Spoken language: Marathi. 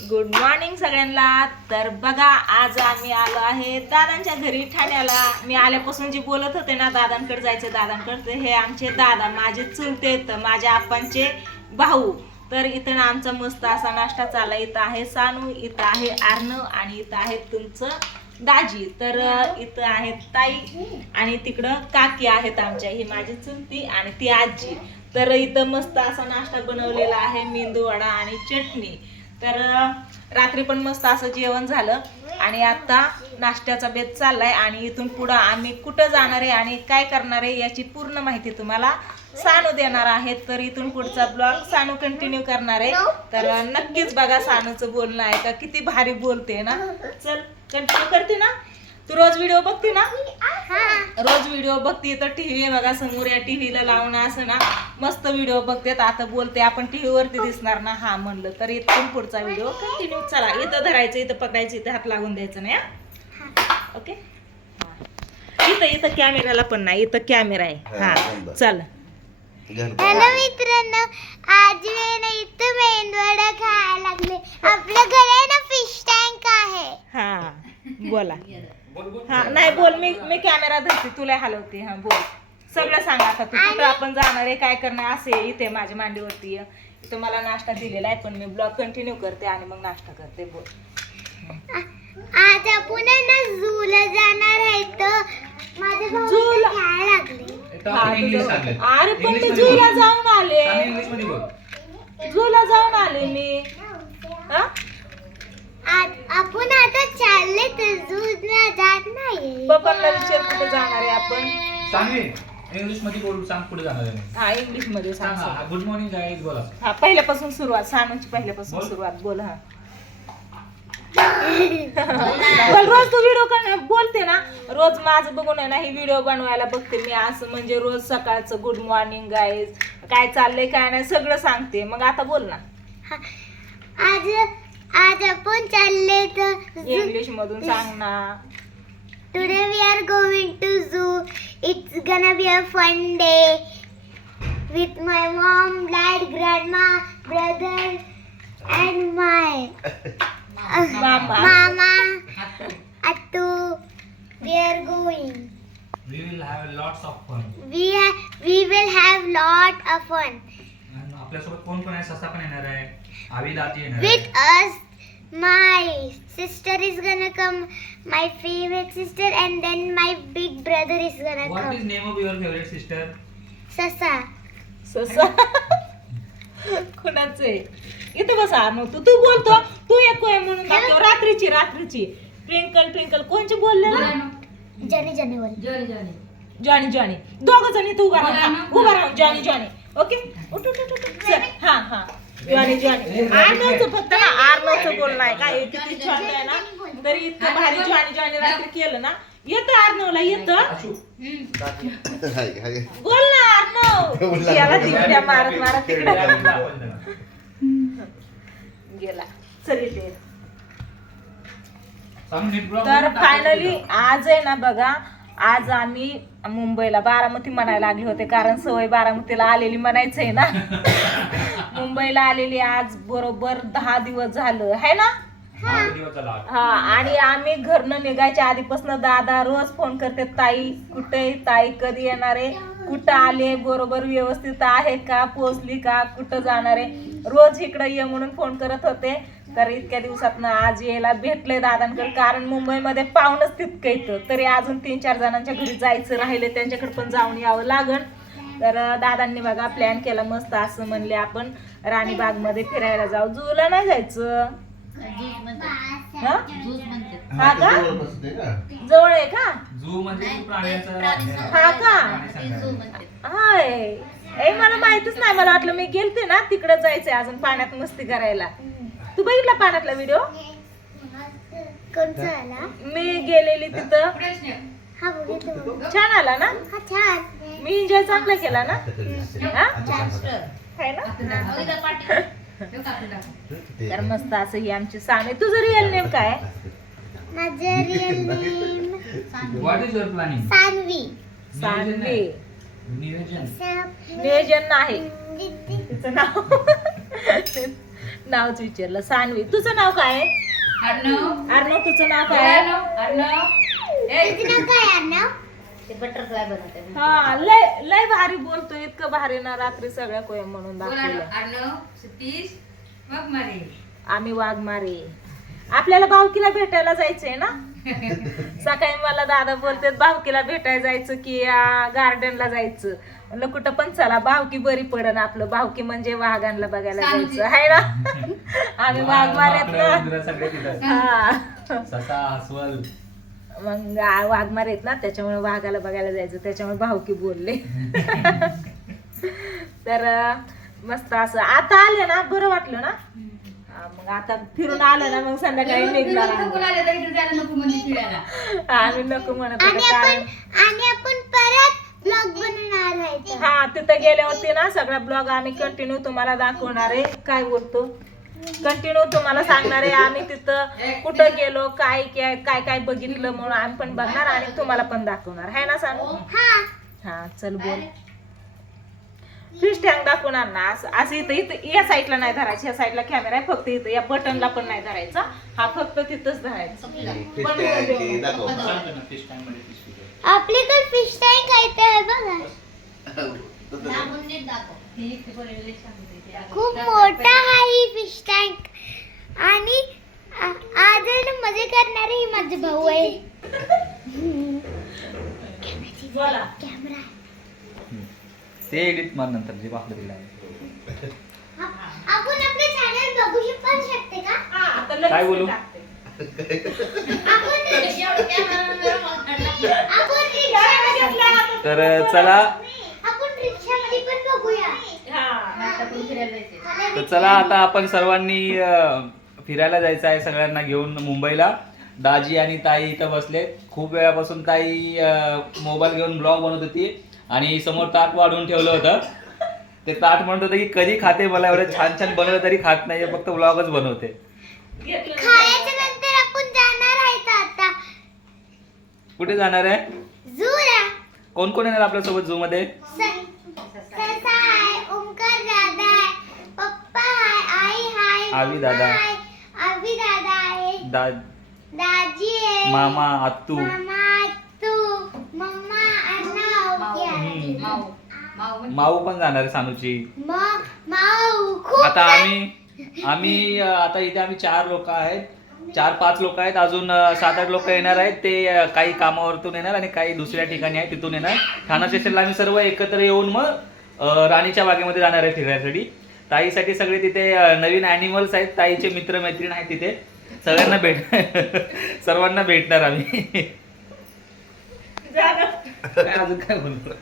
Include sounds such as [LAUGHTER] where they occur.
गुड मॉर्निंग सगळ्यांना. तर बघा आज आम्ही आलो आहे दादांच्या घरी ठाण्याला. मी आल्यापासून जे बोलत होते ना दादांकडे जायचे दादांकडे हे आमचे दादा माझे चुलते आहेत, माझ्या आप्पांचे भाऊ. तर इथं ना आमचा मस्त असा नाश्ता चालला. इथं आहे सानू इथं आहे आर्नव आणि इथं आहे तुमचं दाजी. तर इथं आहेत ताई आणि तिकडं काकी आहेत आमच्या. ही माझी चुलती आणि ती आजी. तर इथं मस्त असा नाश्ता बनवलेला आहे मेंदू वडा आणि चटणी. तर रात्री पण मस्त असं जेवण झालं. आणि आता नाश्त्याचा बेत चाललाय आणि इथून पुढं आम्ही कुठं जाणार आहे आणि काय करणार आहे याची पूर्ण माहिती तुम्हाला सानू देणार आहे. तर इथून पुढचा ब्लॉग सानू कंटिन्यू करणार आहे. तर नक्कीच बघा सानूचं बोलणं आहे का? किती भारी बोलते ना. चल कंटिन्यू करते ना. तू रोज व्हिडिओ बघते ना? रोज व्हिडिओ बघते तर टीव्ही बघा समोर या टीव्हीला लावून असं ना मस्त व्हिडिओ बघते. आता बोलते आपण टीव्ही वरती दिसणार ना हा म्हणलं तर इथून पुढचा व्हिडिओ कंटिन्यू चला इथं धरायचं इथं पकडायचं इथं हात लागून द्यायचं नाही हा? ओके हा. इथं इथं कॅमेराला पण नाही इथं कॅमेरा आहे. हा, हा. चल. हॅलो मित्रांनो आज मी इथं मेंदवडा खायला लागले. आपल्या घरी ना फिश टँक आहे हा बोला. हा नाही बोल मी मी कॅमेरा धरते तुला हलवते हा बोल. सगळं सांग आता तू कुठं आपण जाणार आहे काय करणार असे इथे माझ्या मांडीवरती. इथं मला नाश्ता दिलेला आहे पण मी ब्लॉग कंटिन्यू करते आणि मग नाश्ता करते बोल. आज आपण ना झूला जाणार आहे तर माझे भाऊ झूला? खेळायला लागले? अरे पण मी इंग्लिश झूला जाऊन आले. इंग्लिशमध्ये बोल. झूला जाऊन आले मी. हा? आज आपण आता चालले तर झूला जात नाही पप्पांना विचार कुठे जाणार आहे आपण? सांगे. इंग्लिशमध्ये बोल सांग पुढे जाणार आहे. हा इंग्लिशमध्ये सांग. सांग. गुड मॉर्निंग गाईज बोला. हा पहिल्यापासून सुरुवात सानूची पहिल्यापासून बोल. सुरुवात. बोल हा. [LAUGHS] पण रोज तू व्हिडिओ कर बोलते ना. रोज माझं बघून आहे ना ही व्हिडिओ बनवायला बघते मी. असं म्हणजे रोज सकाळचं गुड मॉर्निंग गाईज काय चाललंय काय नाही सगळं सांगते. मग आता बोल ना. आज आज आपण चालले तर इंग्लिश मधून सांग ना. Today we are going to zoo it's gonna be a fun day with my mom, dad, grandma, brother, and my uh, मामा mama, attu. We are going. We will have lots of fun We ha- we will have lot of fun आपल्यासोबत कोण कोण आहे ससा पण येणार आहे आवी दाती येणार with आहे us. My sister is gonna come, my favorite sister, and then my big brother is gonna what is come. Name of your favourite sister Sasa. ससा. कुणाचे? इथं बसा मग तू तू बोलतो. तू एक आहे म्हणून दाखव. रात्रीची रात्रीची. ट्विंकल ट्विंकल कोणची बोलले? ना. Johnny Johnny बोल. जॉनी जॉनी दोघ जण इथं उभा राहा. उभा राहा जॉनी जॉनी ओके उठ उठ उठ उठ. चल, हा हा. जॉनी जॉनी आर्नवचं फक्त ना आर्नवचं बोलणं आहे. काय किती छान आहे ना? तरी इतकं भारी जॉनी जॉनी रात्री केलं ना येतं आर्नवला येतं. आशू. हाय, हाय. बोल ना आर्नव याला तिकड्या मारत मारत तिकडे. गेला. चल ब्लॉग तर फायनली आज आहे ना बघा आज आम्ही मुंबईला बारामती म्हणायला लागले होते कारण सवय बारामतीला आलेली म्हणायचंय ना. [LAUGHS] मुंबईला आलेली आज बरोबर दहा दिवस झालं है ना? दिवस झाला हा आणि आम्ही घरनं निघायच्या आधीपासून दादा रोज फोन करते ताई कुठे ताई कधी येणार आहे? कुठं आले बरोबर व्यवस्थित आहे का? पोचली का? कुठं जाणार आहे? रोज इकडं ये म्हणून फोन करत होते. तर इतक्या दिवसात आज यायला भेटले दादांकडे कारण मुंबईमध्ये पाहुणच तितकं येतं. तरी अजून तीन चार जणांच्या घरी जायचं राहिले त्यांच्याकडे पण जाऊन यावं लागण तर दादांनी बघा प्लॅन केला मस्त असं म्हणले आपण. राणीबागमध्ये फिरायला जाऊ. जूला नाही जायचं? हा? हा का? जवळ आहे का? झू म्हणजे प्राण्यांचा हा का? हाय. ए मला माहितच नाही. मला वाटलं मी गेलते ना तिकडे जायचंय अजून पाण्यात मस्ती करायला. तू बघितला पाण्यातला व्हिडिओ कोणचा आला? मी गेलेली तिथं. हा बघितलं. छान आला ना? हा छान. मी एन्जॉय चांगला केला ना? हा? है? ना? तर मस्त असं ही आमची सामी तुझं रिअल नेम काय? माझं real name What is your planning? Sanvi. Sanvi. नियोजन. नियोजन नाही. तिचं नाव. नावच विचारलं. सानवी. तुझं नाव काय? आहे? अर्णव. अर्णव तुझं नाव काय? आहे? अर्णव. अर्णव ए, तुझं नाव काय आहे ना ते बटरफ्लाय बनवते हा लय लय भारी बोलतो इतकं भारी ना रात्री सगळ्या कोय म्हणून दाखवलं. अर्णव सतीश मग मारे. आम्ही वाघमारे आपल्याला भावकीला भेटायला जायचंय ना? [LAUGHS] सकाळी मला दादा बोलते भावकीला भेटायला जायचं की गार्डनला जायचं. म्हणलं कुठं पण चला भावकी बरी पडन आपलं. भावकी म्हणजे वाघांना बघायला. जायचं. आहे ना? [LAUGHS] आम्ही ना. उंदरं सगळे तिथं. हा. ससा अस्वल. मग वाघमारे आहेत ना त्याच्यामुळे वाघाला बघायला जायचं. त्याच्यामुळे भावकी बोलले. तर मस्त असं. आता आले ना बरं वाटलं ना? मग आता फिरून आलं ना मग संध्याकाळी निघणार आम्ही. नको फिरायला आम्ही नको म्हणत आणि होतो आपण कारण आणि आपण परत ब्लॉग बनवणार आहे. हा तिथं गेल्यावरती ना सगळा ब्लॉग आम्ही कंटिन्यू तुम्हाला दाखवणार आहे. काय बोलतो? कंटिन्यू तुम्हाला सांगणार आहे आम्ही तिथं कुठं गेलो काय काय काय काय बघितलं म्हणून आम्ही पण बघणार आणि तुम्हाला पण दाखवणार. आहे ना सांगू हा हा चल बोल. फिश टँक दाखवणार ना. असं इथं इथं या साईडला नाही धरायचं. या साईडला कॅमेरा आहे फक्त इथं या बटनला पण नाही धरायचा. हा फक्त तिथंच धरायचा. दाखव. आपल्याकडे फिश टँक आहे ते बघा. [LAUGHS] खूप मोठा आहे ही फिश टँक आणि आ- आज आहे ना मजे करणारे ही माझे भाऊ आहे बोला कॅमेरा ते एडिट मार नंतर जे दिलं आहे. आपण आपले चॅनल बघू शक- पण शकते का हा, आता लगेच काय बोलू? टाकते. आपण आपण रिक्षामध्ये तर चला आपण रिक्षामध्ये पण बघूया हा. तर चला आता आपण सर्वांनी अं, फिरायला जायचं आहे सगळ्यांना घेऊन मुंबईला दाजी आणि ताई इथं बसले. खूप वेळापासून ताई मोबाईल घेऊन ब्लॉग बनवत होती आणि समोर ताट वाढवून ठेवलं होतं. ते ताट म्हणत होतं की कधी खाते मला एवढं छान छान बनवलं तरी खात नाही फक्त ब्लॉगच बनवते. कुठे जाणार आहे? कोण कोण येणार आपल्यासोबत झू मध्ये? आवी दादा. आहे, आवी दादा दाजी आहे. मामा आत्तू. मामा तू मम्मा माऊ माऊ. म्हणजे? माऊ पण जाणार आहे सानूची. मग माऊ खूप आता आम्ही आम्ही अ, आता इथे आम्ही चार लोक आहेत. चार पाच लोक आहेत. अजून अ, सात आठ लोक येणार आहेत. ते अ, काही कामावरतून येणार आणि काही दुसऱ्या ठिकाणी आहेत तिथून येणार. ठाणा स्टेशनला आम्ही सर्व एकत्र येऊन मग अ, राणीच्या बागेमध्ये जाणार आहे फिरण्यासाठी. ताईसाठी सगळे तिथे अ, नवीन अॅनिमल्स आहेत. ताईचे मित्र मैत्रीण आहेत तिथे. सगळ्यांना भेट सर्वांना भेटणार आम्ही. काय अजून काय मम्मी